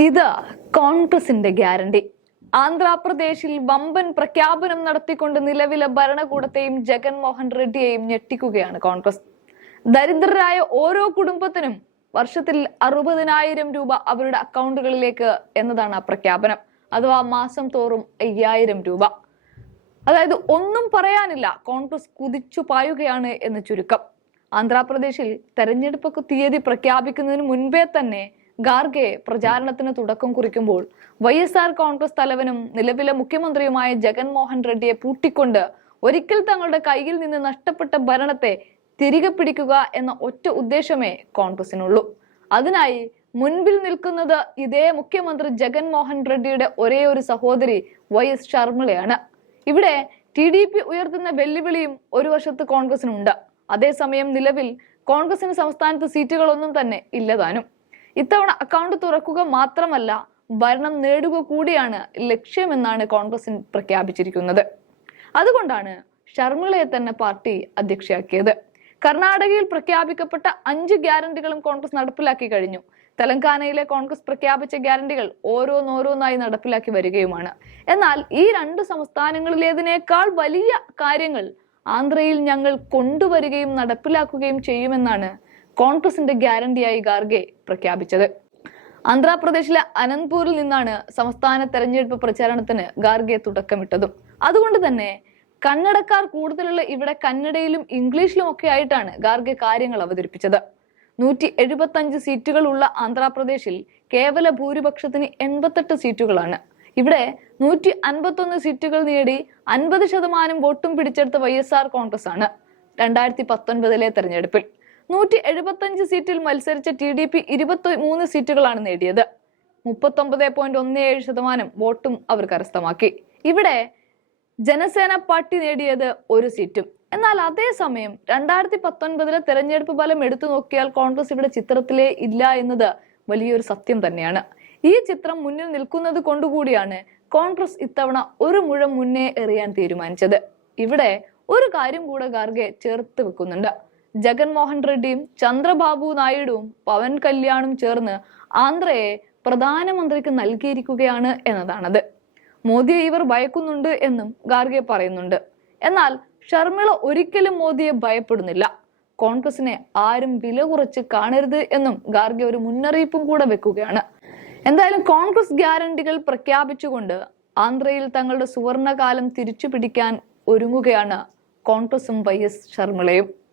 ഇത് കോൺഗ്രസിന്റെ ഗ്യാരണ്ടി. ആന്ധ്രാപ്രദേശിൽ വമ്പൻ പ്രഖ്യാപനം നടത്തിക്കൊണ്ട് നിലവിലെ ഭരണകൂടത്തെയും ജഗൻമോഹൻ റെഡ്ഡിയെയും ഞെട്ടിക്കുകയാണ് കോൺഗ്രസ്. ദരിദ്രരായ ഓരോ കുടുംബത്തിനും വർഷത്തിൽ അറുപതിനായിരം രൂപ അവരുടെ അക്കൗണ്ടുകളിലേക്ക് എന്നതാണ് ആ പ്രഖ്യാപനം. അഥവാ മാസം തോറും അയ്യായിരം രൂപ. അതായത് ഒന്നും പറയാനില്ല കോൺഗ്രസ് കുതിച്ചു പായുകയാണ് എന്ന് ചുരുക്കം. ആന്ധ്രാപ്രദേശിൽ തെരഞ്ഞെടുപ്പൊക്കെ തീയതി പ്രഖ്യാപിക്കുന്നതിന് മുൻപേ തന്നെ ഖാർഗെ പ്രചാരണത്തിന് തുടക്കം കുറിക്കുമ്പോൾ വൈ എസ് ആർ കോൺഗ്രസ് തലവനും നിലവിലെ മുഖ്യമന്ത്രിയുമായ ജഗൻമോഹൻ റെഡ്ഡിയെ പൂട്ടിക്കൊണ്ട് ഒരിക്കൽ തങ്ങളുടെ കയ്യിൽ നിന്ന് നഷ്ടപ്പെട്ട ഭരണത്തെ തിരികെ പിടിക്കുക എന്ന ഒറ്റ ഉദ്ദേശമേ കോൺഗ്രസിനുള്ളൂ. അതിനായി മുൻപിൽ നിൽക്കുന്നത് ഇതേ മുഖ്യമന്ത്രി ജഗൻമോഹൻ റെഡ്ഡിയുടെ ഒരേ ഒരു സഹോദരി വൈ എസ് ശർമിളയാണ് ഇവിടെ ടി ഡി പി ഉയർത്തുന്ന വെല്ലുവിളിയും ഒരു വശത്ത് കോൺഗ്രസിനുണ്ട്. അതേസമയം നിലവിൽ കോൺഗ്രസിന് സംസ്ഥാനത്ത് സീറ്റുകളൊന്നും തന്നെ ഇല്ലതാനും ഇത്തവണ അക്കൗണ്ട് തുറക്കുക മാത്രമല്ല ഭരണം നേടുക കൂടിയാണ് ലക്ഷ്യമെന്നാണ് കോൺഗ്രസിൻ പ്രഖ്യാപിച്ചിരിക്കുന്നത്. അതുകൊണ്ടാണ് ഷർമിളയെ തന്നെ പാർട്ടി അധ്യക്ഷയാക്കിയത്. കർണാടകയിൽ പ്രഖ്യാപിക്കപ്പെട്ട അഞ്ച് ഗ്യാരണ്ടികളും കോൺഗ്രസ് നടപ്പിലാക്കി കഴിഞ്ഞു. തെലങ്കാനയിലെ കോൺഗ്രസ് പ്രഖ്യാപിച്ച ഗ്യാരണ്ടികൾ ഓരോന്നോരോന്നായി നടപ്പിലാക്കി വരികയുമാണ്. എന്നാൽ ഈ രണ്ട് സംസ്ഥാനങ്ങളിലേതിനേക്കാൾ വലിയ കാര്യങ്ങൾ ആന്ധ്രയിൽ ഞങ്ങൾ കൊണ്ടുവരികയും നടപ്പിലാക്കുകയും ചെയ്യുമെന്നാണ് കോൺഗ്രസിന്റെ ഗ്യാരണ്ടിയായി ഗാർഗെ പ്രഖ്യാപിച്ചത്. ആന്ധ്രാപ്രദേശിലെ അനന്ത്പൂരിൽ നിന്നാണ് സംസ്ഥാന തെരഞ്ഞെടുപ്പ് പ്രചാരണത്തിന് ഗാർഗെ തുടക്കമിട്ടതും. അതുകൊണ്ട് തന്നെ കന്നഡക്കാർ കൂടുതലുള്ള ഇവിടെ കന്നഡയിലും ഇംഗ്ലീഷിലും ഒക്കെ ആയിട്ടാണ് ഗാർഗെ കാര്യങ്ങൾ അവതരിപ്പിച്ചത്. നൂറ്റി എഴുപത്തി അഞ്ച് സീറ്റുകളുള്ള ആന്ധ്രാപ്രദേശിൽ കേവല ഭൂരിപക്ഷത്തിന് എൺപത്തെട്ട് സീറ്റുകളാണ്. ഇവിടെ നൂറ്റി അൻപത്തൊന്ന് സീറ്റുകൾ നേടി അൻപത് ശതമാനം വോട്ടും പിടിച്ചെടുത്ത വൈ എസ് ആർ കോൺഗ്രസ് ആണ് രണ്ടായിരത്തി പത്തൊൻപതിലെ തെരഞ്ഞെടുപ്പിൽ. നൂറ്റി എഴുപത്തഞ്ച് സീറ്റിൽ മത്സരിച്ച ടി ഡി പി ഇരുപത്തി മൂന്ന് സീറ്റുകളാണ് നേടിയത്. മുപ്പത്തൊമ്പത് പോയിന്റ് ഒന്ന് ഏഴ് ശതമാനം വോട്ടും അവർ കരസ്ഥമാക്കി. ഇവിടെ ജനസേന പാർട്ടി നേടിയത് ഒരു സീറ്റും. എന്നാൽ അതേസമയം രണ്ടായിരത്തി പത്തൊൻപതിലെ തെരഞ്ഞെടുപ്പ് ഫലം എടുത്തു നോക്കിയാൽ കോൺഗ്രസ് ഇവിടെ ചിത്രത്തിലേ ഇല്ല എന്നത് വലിയൊരു സത്യം തന്നെയാണ്. ഈ ചിത്രം മുന്നിൽ നിൽക്കുന്നത് കൊണ്ടുകൂടിയാണ് കോൺഗ്രസ് ഇത്തവണ ഒരു മുഴം മുന്നേ എറിയാൻ തീരുമാനിച്ചത്. ഇവിടെ ഒരു കാര്യം കൂടെ ഗാർഗെ ചേർത്ത് വെക്കുന്നുണ്ട്. ജഗൻമോഹൻ റെഡ്ഡിയും ചന്ദ്രബാബു നായിഡുവും പവൻ കല്യാണും ചേർന്ന് ആന്ധ്രയെ പ്രധാനമന്ത്രിക്ക് നൽകിയിരിക്കുകയാണ് എന്നതാണത്. മോദിയെ ഇവർ ഭയക്കുന്നുണ്ട് എന്നും ഗാർഗെ പറയുന്നുണ്ട്. എന്നാൽ ഷർമിള ഒരിക്കലും മോദിയെ ഭയപ്പെടുന്നില്ല. കോൺഗ്രസിനെ ആരും വില കുറച്ച് കാണരുത് എന്നും ഗാർഗെ ഒരു മുന്നറിയിപ്പും കൂടെ വെക്കുകയാണ്. എന്തായാലും കോൺഗ്രസ് ഗ്യാരണ്ടികൾ പ്രഖ്യാപിച്ചുകൊണ്ട് ആന്ധ്രയിൽ തങ്ങളുടെ സുവർണകാലം തിരിച്ചു പിടിക്കാൻ ഒരുങ്ങുകയാണ് കോൺഗ്രസും വൈ എസ് ശർമിളയും